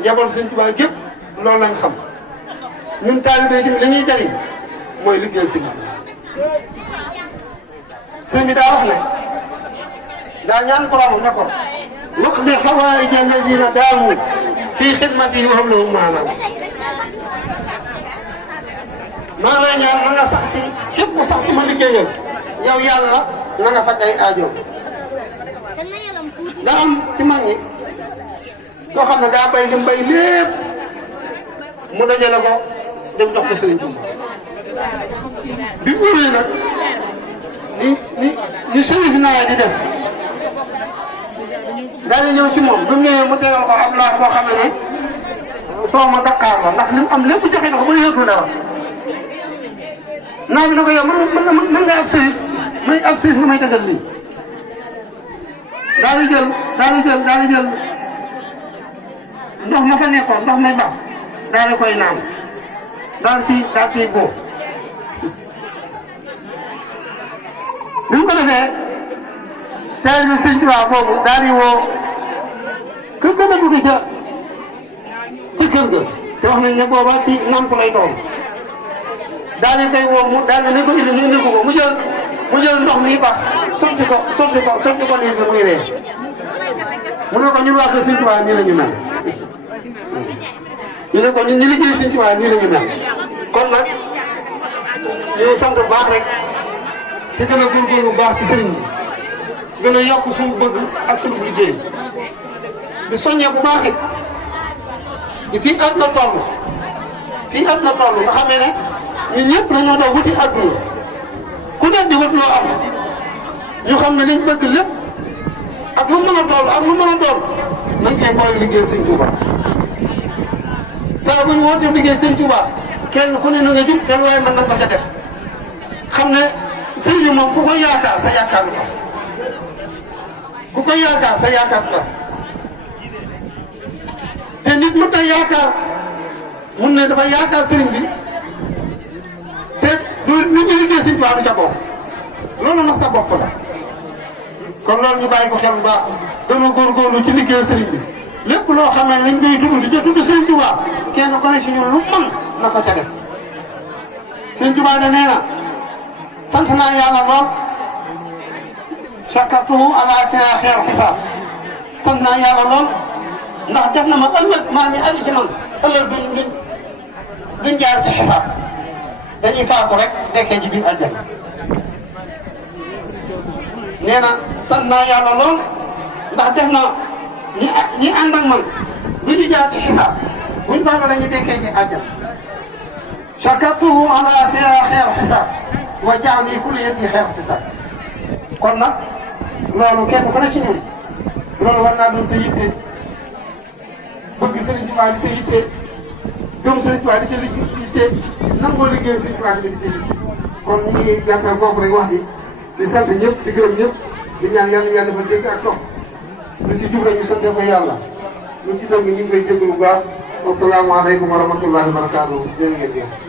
njaboot Sëñ Tuubaa gépp loolu lañ xam ñun taalibe yi li ñuy jariñ mooy liggéey sëñ bi. sëñ bi daa wax ne daa ñaan boromam ne ko waqdi hawaaija allazina daamu fii xidmatihi wa hab lahum maanaam maa ngi lay ñaan na nga sax ci képp ku sax ci ma liggéeyal yow yàlla na nga faj ay aajo. daa am ci mag ñi koo xam ne daa bay lim bay lépp mu dajale ko dem jox ko Sëriñ Tuuba bi mu ñëwee nag ni sëriñ naa di def daal di ñëw ci moom bi mu ñëwee mu tegal ko ab laax boo xam ne soo ma Dakar la ndax li mu am lépp joxe na ko ba yëngu dara naa bi na ko yow mën nga ab sëriñ may ab sëriñ nga may tegal lii daal di jël ndox ma fa nekkoon ndox may baax daal di koy naan daal ciy boo bi mu ko defee tey bi Sëñ Tuubaa boobu daal di woo ka gën a dugg ca kër ga te wax nañ ne booba ci namp lay toog daal di koy woo mu daal di ne ko indi mu indi ko mu jël ndox mi baax sotti ko lii bi muy ree mu ne ko ñun waa kër Sëñ Tuubaa nii la ñu mel ñu ne ko ñun ñi liggéey Sëñ Tuubaa nii la ñu mel kon nag ñu sant bu baax rek te gën a góorgóorlu bu baax ci sëriñ bi gën a yokk suñu bëgg ak suñu liggéey di soññee bu baax it di fii at na toll nga xamee ne ñun ñëpp dañoo daw wuti àdduna ku nekk di wut loo am ñu xam ne liñ bëgg lépp ak lu mën a toll ak lu mën a doon nañ koy boole liggéey Sëñ Tuubaa saa bu ñu wootee liggéey Sëñ Tuubaa kenn ku ne na nga jub kenn waaye mën na ko ca def xam ne sëñ bi moom ku koy yaakaar sa yaakaar lu tas ku koy yaakaar sa yaakaar lu tas te nit mu tay yaakaar mun ne dafa yaakaar sëriñ bi te du ñu liggéey Sëñ Tuubaa du ca bokk loolu nag sa bopp la kon loolu ñu bàyyi ko xel bu baax gën a góorgóorlu ci liggéey sëriñ bi lépp loo xam ne lañ koy tudd di ca tudd Sëñ Tuubaa kenn ku ne ci ñun lu mën na ko ca def Sëñ Tuubaa de nee na sant naa yàlla lool sakartuhu ala xeer xisaab sant naa yàlla lool ndax def na ma ëllëg maa ngi aji ci man ëllëg duñ jaar ci xisaab dañuy faatu rek nekkee ci biir àjjana nee na sant naa yàlla lool ndax def na ñi ànd ak man du ñu jaar ci xisaab buñ faatu dañuy nekkee ci àjjana sakartuhu ala xeer xisaab wa jaani kulliyati xeer xisaab kon nag loolu kenn ku ne ci ñun loolu war naa doon sa yitte bëgg Sëriñ Tuubaa di sa yitte gëm Sëriñ Tuubaa di ca yitte nangoo liggéey Sëriñ Tuubaa di sa yitte kon ñu ngi jàppee foofu rek wax di sant ñëpp di gërëm ñëpp di ñaan yàlla yàlla dafa dégg ak topp lu ci jub rek ñu sante ko yàlla lu ci dëng ñu ngi koy jégalu bu baax wasalaamaaleykum wa rahmatullahi wa barakaatuh jërë ngeen jëf